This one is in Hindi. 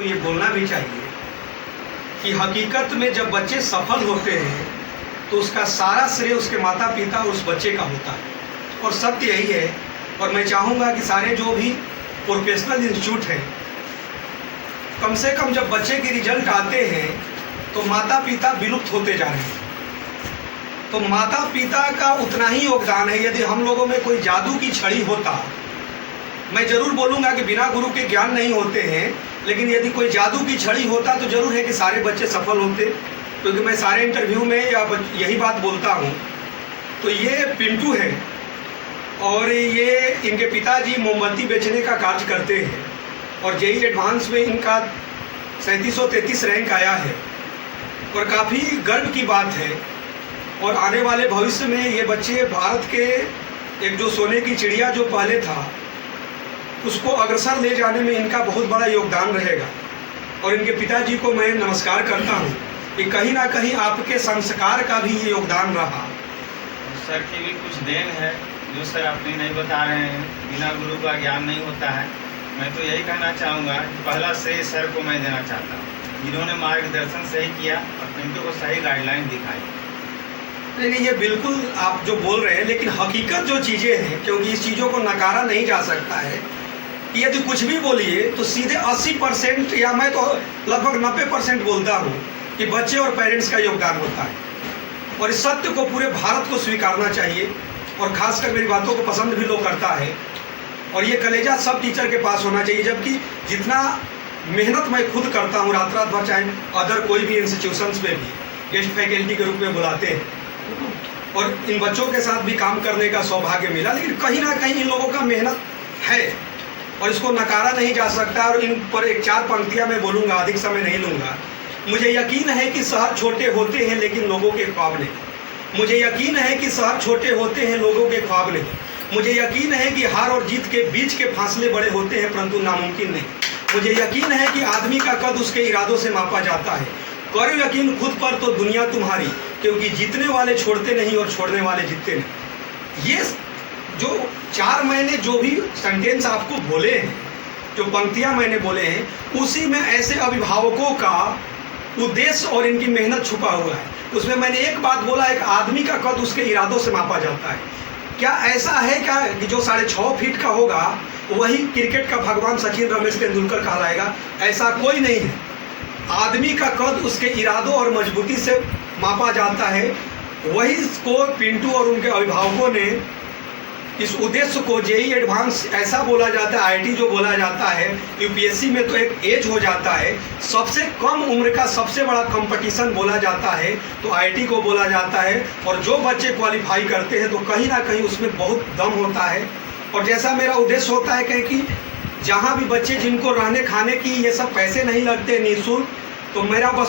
को ये बोलना भी चाहिए कि हकीकत में जब बच्चे सफल होते हैं तो उसका सारा श्रेय उसके माता पिता और उस बच्चे का होता है, और सत्य यही है। और मैं चाहूँगा कि सारे जो भी प्रोफेशनल इंस्टीट्यूट हैं, कम से कम जब बच्चे के रिजल्ट आते हैं तो माता पिता विलुप्त होते जा रहे हैं। तो माता पिता का उतना ही योगदान है। यदि हम लोगों में कोई जादू की छड़ी होता, मैं जरूर बोलूँगा कि बिना गुरु के ज्ञान नहीं होते हैं, लेकिन यदि कोई जादू की छड़ी होता तो जरूर है कि सारे बच्चे सफल होते, क्योंकि मैं सारे इंटरव्यू में यही बात बोलता हूँ। तो ये पिंटू है और ये इनके पिताजी मोमबत्ती बेचने का कार्य करते हैं और जेईई एडवांस में इनका 3733 रैंक आया है और काफ़ी गर्व की बात है। और आने वाले भविष्य में ये बच्चे भारत के एक जो सोने की चिड़िया जो पहले था उसको अग्रसर ले जाने में इनका बहुत बड़ा योगदान रहेगा। और इनके पिताजी को मैं नमस्कार करता हूँ कि कहीं ना कहीं आपके संस्कार का भी ये योगदान रहा। सर की भी कुछ देन है जो सर अपनी नहीं बता रहे हैं। बिना गुरु का ज्ञान नहीं होता है। मैं तो यही कहना चाहूँगा कि पहला श्रेय सर को मैं देना चाहता हूँ, जिन्होंने मार्गदर्शन सही किया और पिंटू को सही गाइडलाइन दिखाई। नहीं, ये बिल्कुल आप जो बोल रहे हैं, लेकिन हकीकत जो चीज़ें हैं, क्योंकि इस चीज़ों को नकारा नहीं जा सकता है कि यदि कुछ भी बोलिए तो सीधे 80% या मैं तो लगभग 90% बोलता हूँ कि बच्चे और पेरेंट्स का योगदान होता है। और इस सत्य को पूरे भारत को स्वीकारना चाहिए और खासकर मेरी बातों को पसंद भी लोग करता है। और ये कलेजा सब टीचर के पास होना चाहिए, जबकि जितना मेहनत मैं खुद करता हूँ रात रात भर, चाहे अदर कोई भी इंस्टीट्यूशंस में भी गेस्ट फैकल्टी के रूप में बुलाते हैं और इन बच्चों के साथ भी काम करने का सौभाग्य मिला, लेकिन कहीं ना कहीं इन लोगों का मेहनत है और इसको नकारा नहीं जा सकता। और इन पर एक 4 पंक्तियां मैं बोलूँगा, अधिक समय नहीं लूँगा। मुझे यकीन है कि शहर छोटे होते हैं लेकिन लोगों के ख्वाब नहीं। मुझे यकीन है कि शहर छोटे होते हैं लोगों के ख्वाब नहीं। मुझे यकीन है कि हार और जीत के बीच के फासले बड़े होते हैं परंतु नामुमकिन नहीं। मुझे यकीन है कि आदमी का कद उसके इरादों से मापा जाता है। करो यकीन खुद पर तो दुनिया तुम्हारी, क्योंकि जीतने वाले छोड़ते नहीं और छोड़ने वाले जीतते नहीं। ये जो 4 मैंने जो भी सेंटेंस आपको बोले हैं, जो पंक्तियां मैंने बोले हैं, उसी में ऐसे अभिभावकों का उद्देश्य और इनकी मेहनत छुपा हुआ है। उसमें मैंने एक बात बोला, एक आदमी का कद उसके इरादों से मापा जाता है। क्या ऐसा है क्या कि जो 6.5 फीट का होगा वही क्रिकेट का भगवान सचिन रमेश तेंदुलकर कहलाएगा? ऐसा कोई नहीं है। आदमी का कद उसके इरादों और मजबूती से मापा जाता है। वही को पिंटू और उनके अभिभावकों ने इस उद्देश्य को जेईई एडवांस ऐसा बोला जाता है, आईआईटी जो बोला जाता है, यूपीएससी में तो एक एज हो जाता है, सबसे कम उम्र का सबसे बड़ा कंपटीशन बोला जाता है तो आईआईटी को बोला जाता है। और जो बच्चे क्वालिफाई करते हैं तो कहीं ना कहीं उसमें बहुत दम होता है। और जैसा मेरा उद्देश्य होता है कि जहाँ भी बच्चे जिनको रहने खाने की ये सब पैसे नहीं लगते निःशुल्क, तो मेरा बस